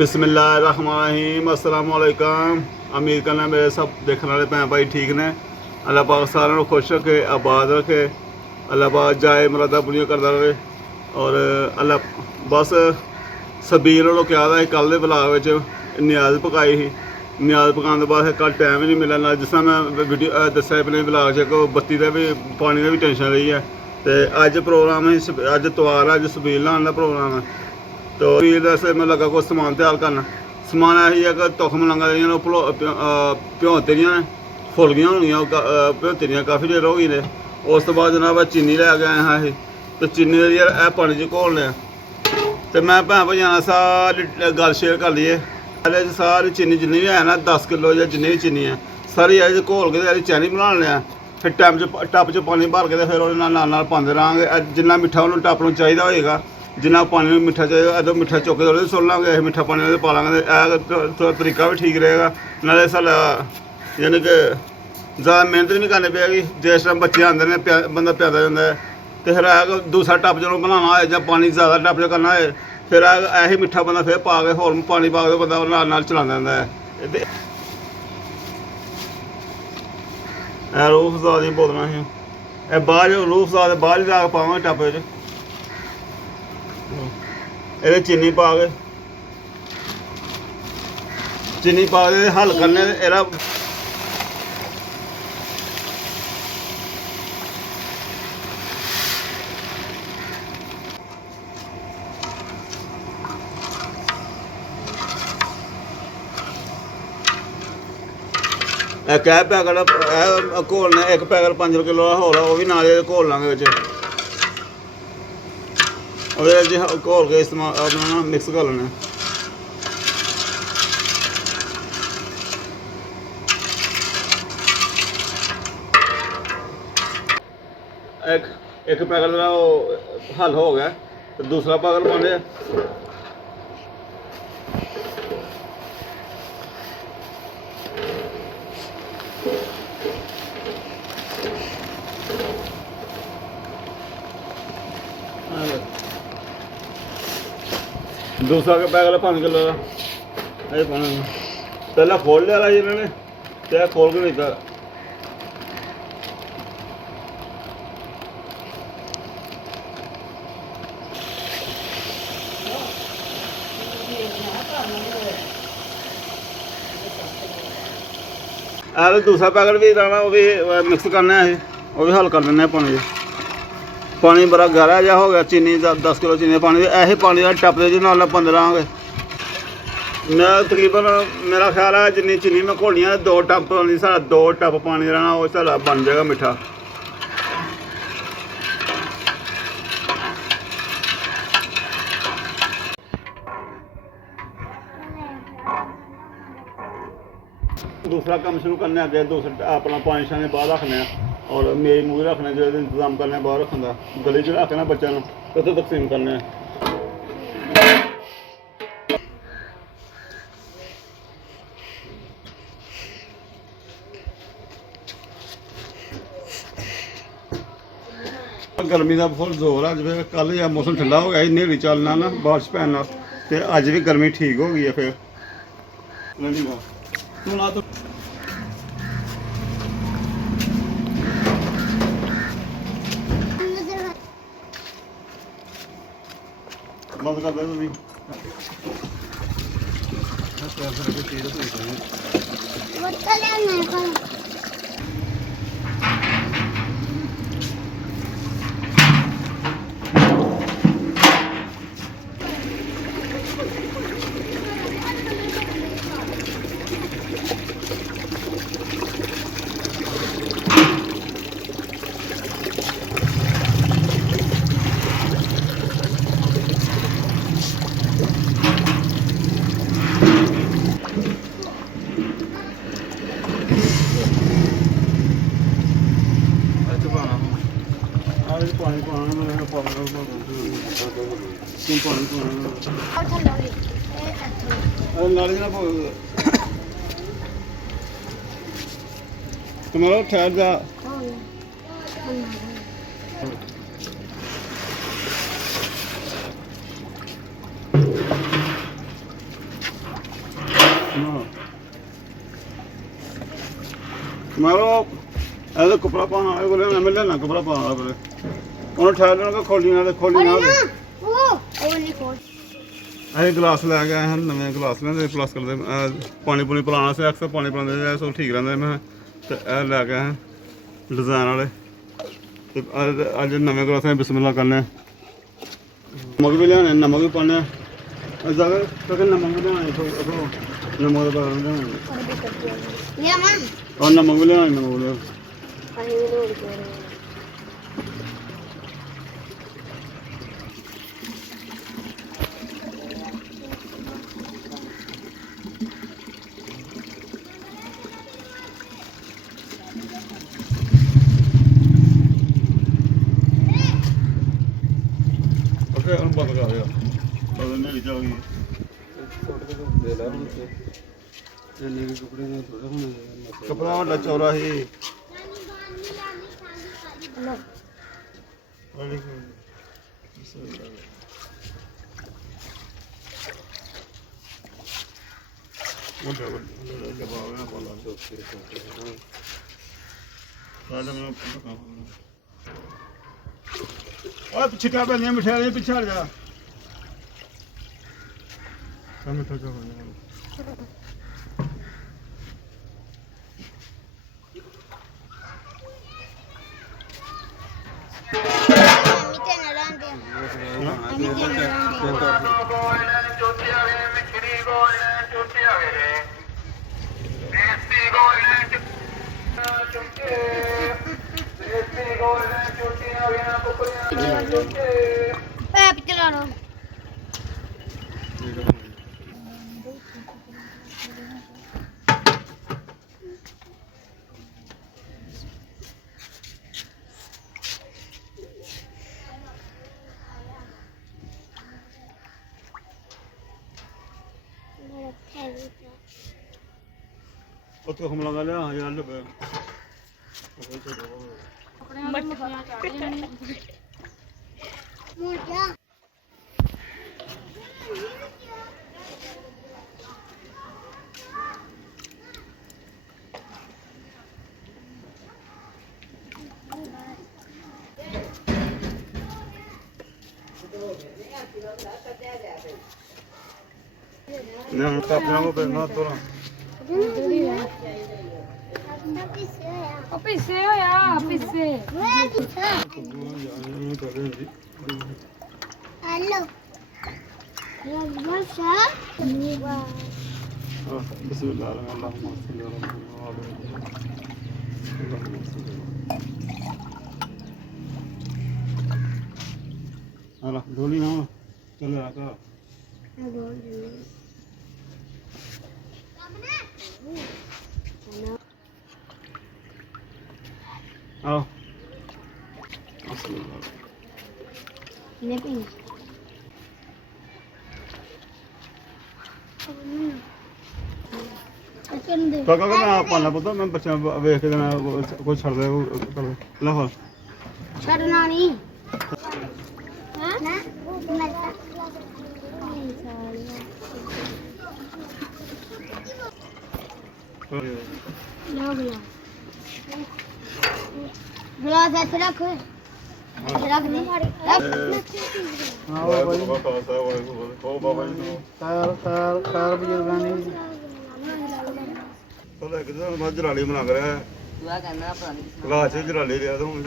बिस्मिल्लाहिर्रहमानिर्रहीम अस्सलाम वालेकुम। उम्मीद करना मेरे सब देखने वाले भैन भाई ठीक ने। अल्लाह पाक सारे को खुश रखे, आबाद रखे। अल्लाह पाक जाए मुरादा पूरी करता रहे। और अल्लाह बस सबीर होरों क्या था कल के ब्लाग न्याज पकाई ही। न्याज पकाने के बाद कल टाइम ही नहीं मिला ना, जिस मैं वीडियो दसा अपने ब्लाग च बत्ती का भी पानी का भी टेंशन रही है। तो अज प्रोग्राम अज तवार है, अज सबील लाने का प्रोग्राम है। तो वैसे मैं लगा कुछ समान तैयार करना। समान यही है कि तुखम लंगा भ्योते दियाँ ने, फुल गई होंगी भ्योते दियाँ काफ़ी देर हो गई ने। उस तो बाद जनाब चीनी लै गए हैं अं, तो चीनी यार यह पानी च घोलने। तो मैं भैन भाइयों सारी गल शेयर कर लीए। सारी चीनी जिन्नी भी है ना 10 किलो या जिन्नी भी चीनी है सारी ये घोल के चैनी बना लें। फिर टप च पानी भर के फिर नाल पाते रहेंगे। जिन्ना मिठा उन्होंने टप में चाहिए होगा, जिन्ना पानी में मिठा चाहिए अदो मिठा चुक के सुन लाँगे, मिठा पानी पा लाँगे। थोड़ा तरीका भी ठीक रहेगा, नाले साला यानी कि ज़्यादा मेहनत नहीं करनी पेगी। जिस टाइम बच्चे आते हैं बंदा प्यादा जाता है। तो फिर दूसरा टप जो बनाना हो या पानी ज़्यादा टप जो करना है फिर ऐसे मिठा बंदा फिर पा के होर पानी पा के बंदा नाल चला देता है। रूह अफ़ज़ा दी बोतलां ही बाद रूह अफ़ज़ा बाद ला के पावांगे टप च। ये चीनी पा के हल करने एरा कै पैकेट घोलने। एक पैकेट 5 किलो का होर वह भी नाल घोल लाँगे घोल के इस्तेमाल अपना मिक्स कर लेना। एक पैकेट का हल हो गया, तो दूसरा पैकेट पाने। दूसरा के पैकेट 5 किलो का ये पाना पहला खोल लिया इन्होंने, तो खोल के नहीं था। अरे दूसरा पैकेट भी लाना, वो भी मिक्स करना है, वो भी हल कर देना पानी। पानी बड़ा गहरा जहा हो गया। चीनी 10 किलो चीनी पानी ऐसे पानी का टप के नाल पाते रहेंगे। मैं तकरीबन मेरा ख्याल है जिन्नी चीनी मैं घोलनी है 2 टप पानी, सारा 2 टप पानी रहना, वो सारा बन जाएगा मिठा। दूसरा काम शुरू करने अगे दूसरा अपना पानी शानी बाहर रखने और मेज मूज रखने जो इंतजाम करने बाहर रखने का। गली च रखना बच्चों को तो तकसीम करने। गर्मी का फुल जोर है। फिर कल या मौसम ठंडा हो गया, न्हेरी चलना ना बारिश पैना, तो अज भी गर्मी ठीक हो गई है। फिर तू ला तो बंद कर दे पानी पाना नाले ना तुम्हारा ठहर जा। ਮਾਰੋ ਇਹਦਾ ਕਪੜਾ ਪਾਉਣ ਵਾਲੇ ਕੋਲ ਮੈਂ ਲੈਣਾ ਕਪੜਾ ਪਾਉਣ ਵਾਲੇ ਕੋਲ ਉਹਨੂੰ ਠਹਿਰ ਲੈਣਾ ਖੋਲੀ ਨਾਲ ਉਹ ਨਹੀਂ ਖੋਲ ਅਸੀਂ ਗਲਾਸ ਲੈ ਕੇ ਆਏ ਹਾਂ ਨਵੇਂ ਗਲਾਸ ਲੈਂਦੇ ਪਲੱਸ ਕਰਦੇ ਪਾਣੀ ਪੂਣੀ ਪਿਲਾਉਣਾ ਸੀ ਅਕਸਰ ਪਾਣੀ ਪਿਲਾਉਂਦੇ ਸੋ ਠੀਕ ਰਹਿੰਦਾ ਮੈਂ ਤੇ ਇਹ ਲੈ ਕੇ ਆਏ ਡਿਜ਼ਾਈਨ ਵਾਲੇ ਤੇ ਅੱਜ ਨਵੇਂ ਗਲਾਸਾਂ ਬਿਸਮਿਲ੍ਲਾ ਕਰਨੇ ਨਮਕ ਵੀ ਲਿਆਉਣੇ ਨਮਕ ਵੀ ਪਾਉਣੇ ਇਦਾਂ ਕਰਕੇ ਨਮਕ ਵੀ ਲਿਆਉਣੇ ਨਮਕ ਦਾ ਪਾ ਲਿਆਉਣੇ ਲਿਆ ਮਾਂ ਔਰ ਨਮਕ ਵੀ ਲਿਆਉਣੇ ਨਮਕ ਲਿਆ ਅਸੀਂ ਵੀ ਲੋੜ ਕਰ ਰਹੇ ਓਕੇ ਹੁਣ ਬੰਦ ਕਰ ਦਿਓ ਬਦਲ ਨਹੀਂ ਚੱਲ ਗਈ ਕਪੜਾ ਵੱਡਾ ਚੌੜਾ ਸੀ ਲੋ ਓਏ ਛਿੱਟਾ ਪੈਣੀਆਂ ਮਿਠਾਈਆਂ ਪਿੱਛੇ ਹਟ ਜਾ ਕੰਮ ਮਿੱਠਾ ਚਾ ਮਿੱਠੇ ਨਾ ਰਹਿੰਦੇ ਮਿੱਠੇ ਨਾ ਰਹਿੰਦੇ ਪੈਪ ਚਲਾ ਲਓ ਉੱਥੇ ਹਮਲਾ ਕਰ ਲਿਆ ਯਾਰ ਲੱਭੇ ਮੁਰਗਾ ਨਾ ਕਾਪੀਆਂ ਕੋ ਪੈਣਾ ਤੋਰਾ ਉਹ ਪਿੱਛੇ ਹੋਇਆ ਪਿੱਛੇ हेलो मशा बिस्मिल्लाह अल्लाह डोली ना चल रहा आओ ये भी ਕਾਕਾ ਮੈਂ ਪਾਣਾ ਪਤਾ ਮੈਂ ਬੱਚਾ ਵੇਖ ਕੇ ਦੇਣਾ ਕੋਈ ਛੱਡਦਾ ਕਰ ਲੈ ਹੋ ਛੱਡਣਾ ਨਹੀਂ ਹਾਂ ਨਾ ਮਰਦਾ ਨਾ ਬਲਾ ਗਲਾਸ ਇੱਥੇ ਰੱਖ ਰੱਖ ਦੇ ਹਾਂ ਬਾਬਾ ਜੀ ਕਾਰ ਬਜ਼ੁਰਗਾਂ ਨੇ ਉਹਦਾ ਇੱਕ ਦਿਨ ਮੈਂ ਜਰਾਲੀ ਬਣਾ ਕੇ ਰਿਹਾ ਦੁਆ ਕਰਨਾ ਪੁਰਾਣੀ ਗਲਾਸ ਚ ਜਰਾਲੀ ਲਿਆ ਤਾਂ ਹੁਣ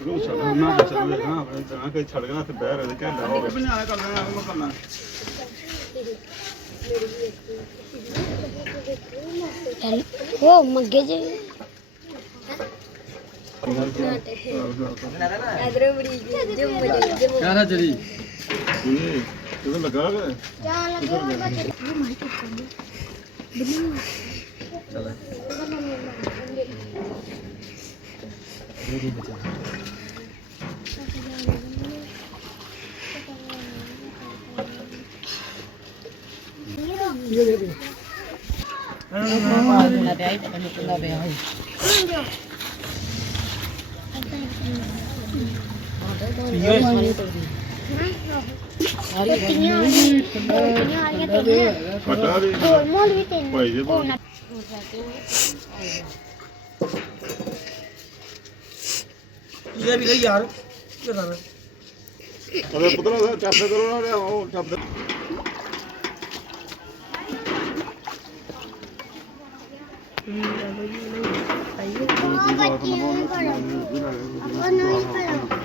ਉਹ ਛੱਡ ਨਾ ਬੱਚਾ ਵੇਖਣਾ ਆਪਣੇ ਤਾਂ ਕਿ ਛੱਡ ਗਿਆ ਤੇ ਬਹਿ ਰਹੇ ਘੰਟਾ ਹੋ ਗਿਆ ਬਣਾ ਕਰ ਲੈਣਾ ਉਹ ਕਰਨਾ ਉਹ ਮੱਗੇ ਜੇ ਇਧਰ ਬੜੀ ਜਮ ਜਮ ਕਾਹਦਾ ਚਲੀ ਇਹ ਕਿਦੋਂ ਲੱਗਾ ਵੇ ਜਾਣ ਲੱਗੇ ਨਾ ਤੇ ਆਈ ਤਾਂ ਨਿਕਲਦਾ ਪਿਆ ਹੋਈ ਹਾਂ ਟੁੱਟੀਆਂ ਆ ਰਹੀਆਂ ਤਿੰਨ ਫਟਾ ਵੀ ਹੋਰ ਮੋਲ ਵੀ ਤਿੰਨ ਭਾਈ ਦੇ ਉਹ ਨਾ ਇਹ ਵੀ ਗਈ ਯਾਰ ਕੀ ਕਰਨਾ ਅਰੇ ਪੁੱਤਰਾ ਚਾਪੇ ਕਰੋ ਨਾ ਉਹ ਚਾਪੇ ਉਹ ਬੱਚੀ ਨੂੰ ਕਰੋ ਉਹ ਨਹੀਂ ਕਰੋ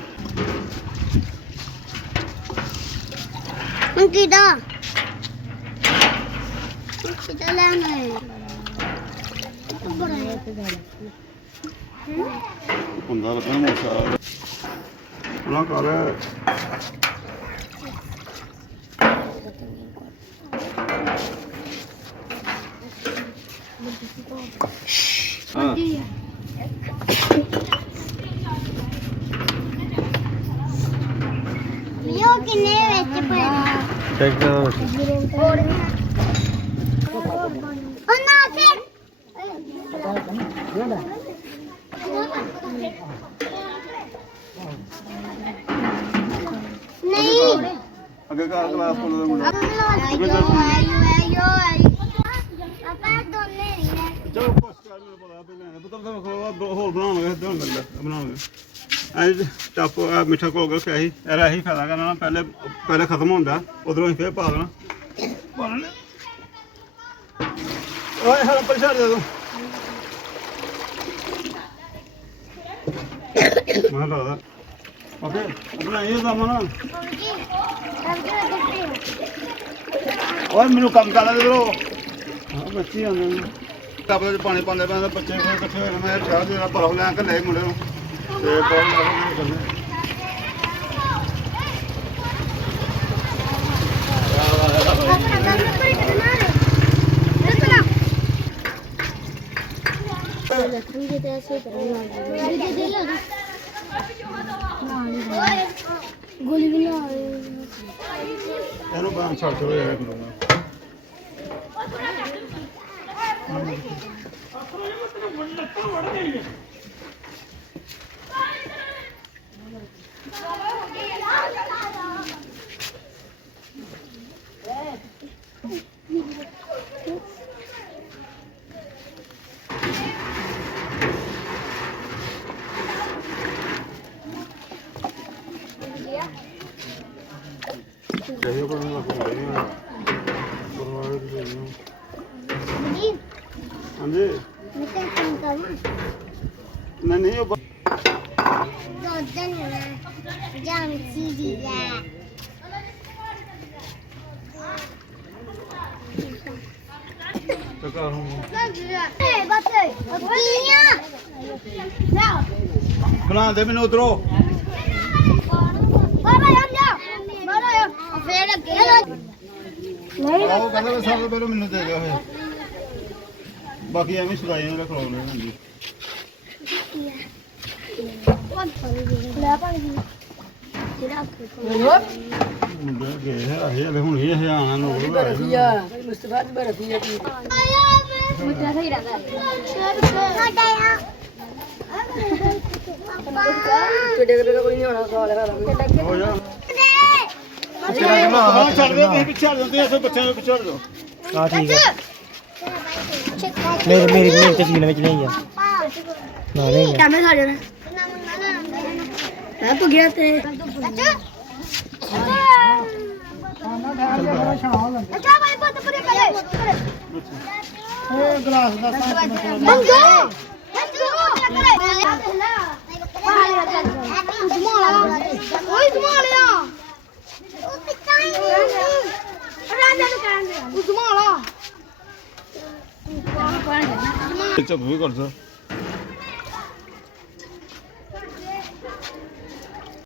ਹੁਣ ਕਿਦਾ ਲੈਣਾ ਹੈ ਹੁੰਦਾ ਲੱਗਣਾ ਮੋਸਾ ਨਾ ਕਰ ਹਾਂ ਯੋ ਕਿੰਨੇ ਵਿੱਚ ਪਏ ਹੋਰ ਉਹ ਨਾ ਫਿਰ ਨਹੀਂ ਅੱਗੇ ਕਾ ਕਲਾਸ ਕੋਲ ਦਾ ਮੁੰਡਾ ਆਪਾਂ ਦੋਨੇ ਨਹੀਂ ਹੈ ਚਲੋ ਕੁਛ ਕਰ ਮੈਨੂੰ ਪਤਾ ਆਪੇ ਲੈਣਾ ਪੁੱਤਰ ਹੋਰ ਬਣਾਉਣਗੇ ਤੇ ਹੁਣ ਬਣਾਉਣਗੇ ਅੱਜ ਟੱਪ ਮਿੱਠਾ ਕੋਲ ਕੇ ਰੱਖਿਆ ਸੀ ਇਹਦਾ ਇਹੀ ਫਾਇਦਾ ਕਰਨਾ ਪਹਿਲੇ ਖਤਮ ਹੁੰਦਾ ਉਧਰੋਂ ਹੀ ਫੇਰ ਪਾ ਦੇਣਾ ਓਏ ਹਲ ਪਛਾੜ ਦੇ ਤੂੰ ਮੈਂ ਲਾਦਾ ਓਕੇ ਆਪਣਾ ਇਹ ਦਾ ਮਨਾ ਓਏ ਮੈਨੂੰ ਕੰਮ ਕਰ ਲੈ ਇਧਰੋਂ ਹਾਂ ਬੱਚੀ ਆਉਂਦੇ ਨੇ ਟੱਪ ਦੇ ਪਾਣੀ ਪਾਉਂਦੇ ਪੈਂਦੇ ਬੱਚੇ ਕੋਲ ਇਕੱਠੇ ਹੋਏ ਮੈਂ ਚਾਹ ਦੇ ਬਰਫ ਲੈ ਕੇ ਲੈ ਮੁੰਡੇ ਨੂੰ ਤੇ ਬਹੁਤ ਲੱਗਦਾ ਕਰਨੇ गोली भी ना ਇਹਨੂੰ ਬਾਹਰ ਛੱਡ ਚੋ ਯਾਰ चाहिए पर मैं रखूंगा हाँ जी नहीं वो बना दे मैंने उतरो ਆਓ ਕਹਿੰਦਾ ਵੀ ਸਭ ਤੋਂ ਪਹਿਲਾਂ ਮੈਨੂੰ ਦੇ ਦਿਓ ਇਹ ਬਾਕੀ ਐਵੇਂ ਸਦਾਈ ਨੂੰ ਰੱਖੋ ਨੇ ਹਾਂਜੀ ਮੁੰਡੇ ਗਏ ਹੈ ਇਹ ਹਲੇ ਹੁਣ ਇਹ ਆਣਾ ਨੂੰ ਰਫੀਆ ਮੁਸਤਫਾ ਦੀ ਰਫੀਆ ਕੀ ਮੁੱਠਾ ਸਹੀ ਰਹਿੰਦਾ ਕਿੱਡੇ ਕਿੱਡੇ ਕੋਈ ਨਹੀਂ ਹੋਣਾ ਸਵਾਲ ਕਰਾਂਗੇ ਹੋ ਜਾ ਹਾਂ ਛੱਡ ਦੇ ਤੁਸੀਂ ਪਿੱਛੇ ਹਟ ਜਾਂਦੇ ਐਸੇ ਬੱਚਿਆਂ ਨੂੰ ਪਿੱਛੇ ਹਟ ਜਾਓ ਹਾਂ ਠੀਕ ਹੈ ਮੇਰੀ ਤਸਵੀਰ ਵਿੱਚ ਨਹੀਂ ਆ ਨਾ ਨਹੀਂ ਕੈਮਰੇ ਖਾ ਜਾਣਾ ਮੈਂ ਤੂੰ ਗਿਆ ਤੇ ਅੱਛਾ ਭਾਈ ਬਹੁਤ ਪਰੇ ਪਰੇ ਇਹ ਗਲਾਸ ਦਾ ਮੰਗੋ ਓਏ ਜਮਾਲਿਆ ਉਹ ਪਿੱਛੇ ਰਾਜਾ ਨੂੰ ਕਹਿੰਦੇ ਉਹ ਜਮਾਲਾ ਚੱਪ ਵੀ ਕਰ ਸਰ